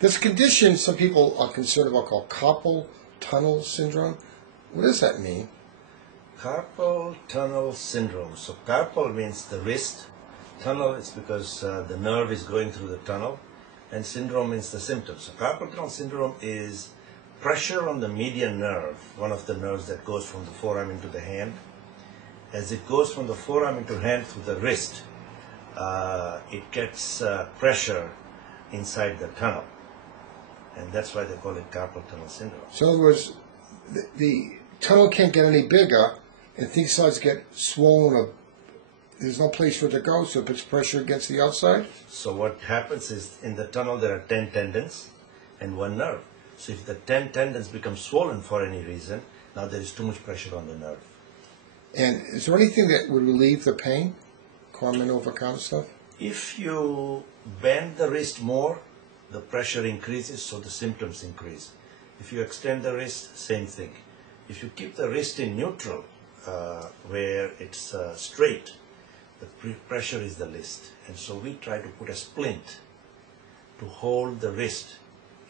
This condition some people are concerned about called carpal tunnel syndrome. What does that mean? Carpal tunnel syndrome. So carpal means the wrist. Tunnel is because the nerve is going through the tunnel. And syndrome means the symptoms. So carpal tunnel syndrome is pressure on the median nerve, one of the nerves that goes from the forearm into the hand. As it goes from the forearm into the hand through the wrist, it gets pressure inside the tunnel. And that's why they call it carpal tunnel syndrome. So in other words, the tunnel can't get any bigger, and things start to get swollen, or there's no place for it to go, so it puts pressure against the outside? So what happens is, in the tunnel there are 10 tendons and one nerve. So if the 10 tendons become swollen for any reason, now there is too much pressure on the nerve. And is there anything that would relieve the pain? Common over-counter stuff? If you bend the wrist more, the pressure increases, so the symptoms increase. If you extend the wrist, same thing. If you keep the wrist in neutral, where it's straight, the pressure is the least. And so we try to put a splint to hold the wrist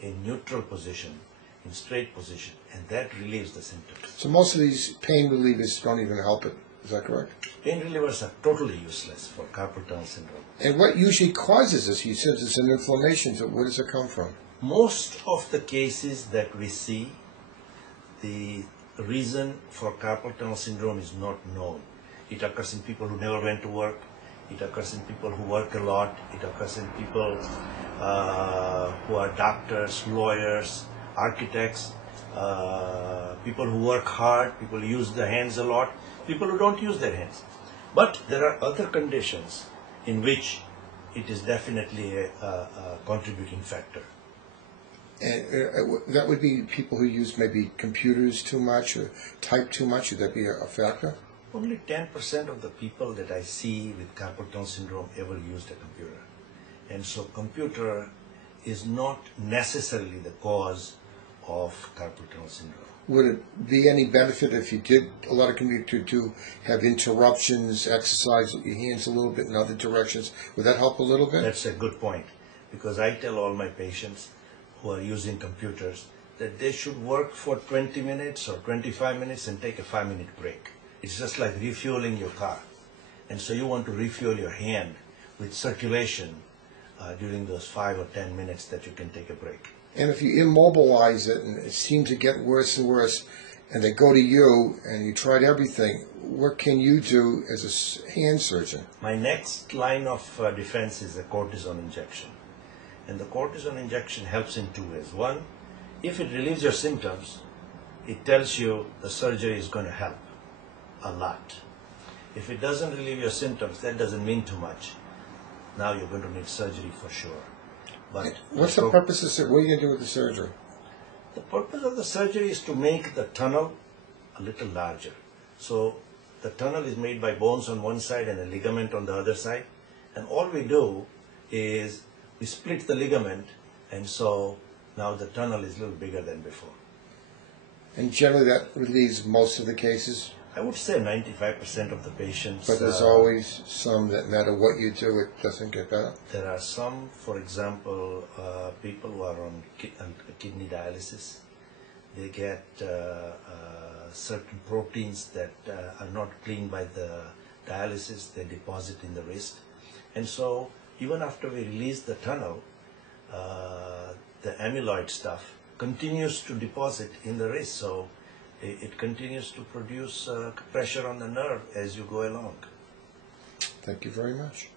in neutral position, in straight position, and that relieves the symptoms. So most of these pain relievers don't even help it. Is that correct? Pain relievers are totally useless for carpal tunnel syndrome. And what usually causes this? You said it's an inflammation, so where does it come from? Most of the cases that we see, the reason for carpal tunnel syndrome is not known. It occurs in people who never went to work. It occurs in people who work a lot. It occurs in people who are doctors, lawyers, architects, people who work hard, people who use their hands a lot, people who don't use their hands. But there are other conditions in which it is definitely a contributing factor. And that would be people who use maybe computers too much or type too much. Would that be a factor? Only 10% of the people that I see with carpal tunnel syndrome ever used a computer. And so computer is not necessarily the cause of carpal tunnel syndrome. Would it be any benefit if you did a lot of computer to have interruptions, exercise your hands a little bit in other directions? Would that help a little bit? That's a good point, because I tell all my patients who are using computers that they should work for 20 minutes or 25 minutes and take a 5-minute break. It's just like refueling your car. And so you want to refuel your hand with circulation during those 5 or 10 minutes that you can take a break. And if you immobilize it and it seems to get worse and worse, and they go to you and you tried everything, what can you do as a hand surgeon? My next line of defense is a cortisone injection. And the cortisone injection helps in 2 ways. One, if it relieves your symptoms, it tells you the surgery is going to help a lot. If it doesn't relieve your symptoms, that doesn't mean too much. Now you're going to need surgery for sure. But what's the purpose of surgery? What are you going to do with the surgery? The purpose of the surgery is to make the tunnel a little larger. So the tunnel is made by bones on one side and a ligament on the other side. And all we do is we split the ligament, and so now the tunnel is a little bigger than before. And generally that relieves most of the cases? I would say 95% of the patients. But there's always some that no matter what you do, it doesn't get better? There are some, for example, people who are on kidney dialysis. They get certain proteins that are not cleaned by the dialysis. They deposit in the wrist. And so even after we release the tunnel, the amyloid stuff continues to deposit in the wrist. So it continues to produce pressure on the nerve as you go along. Thank you very much.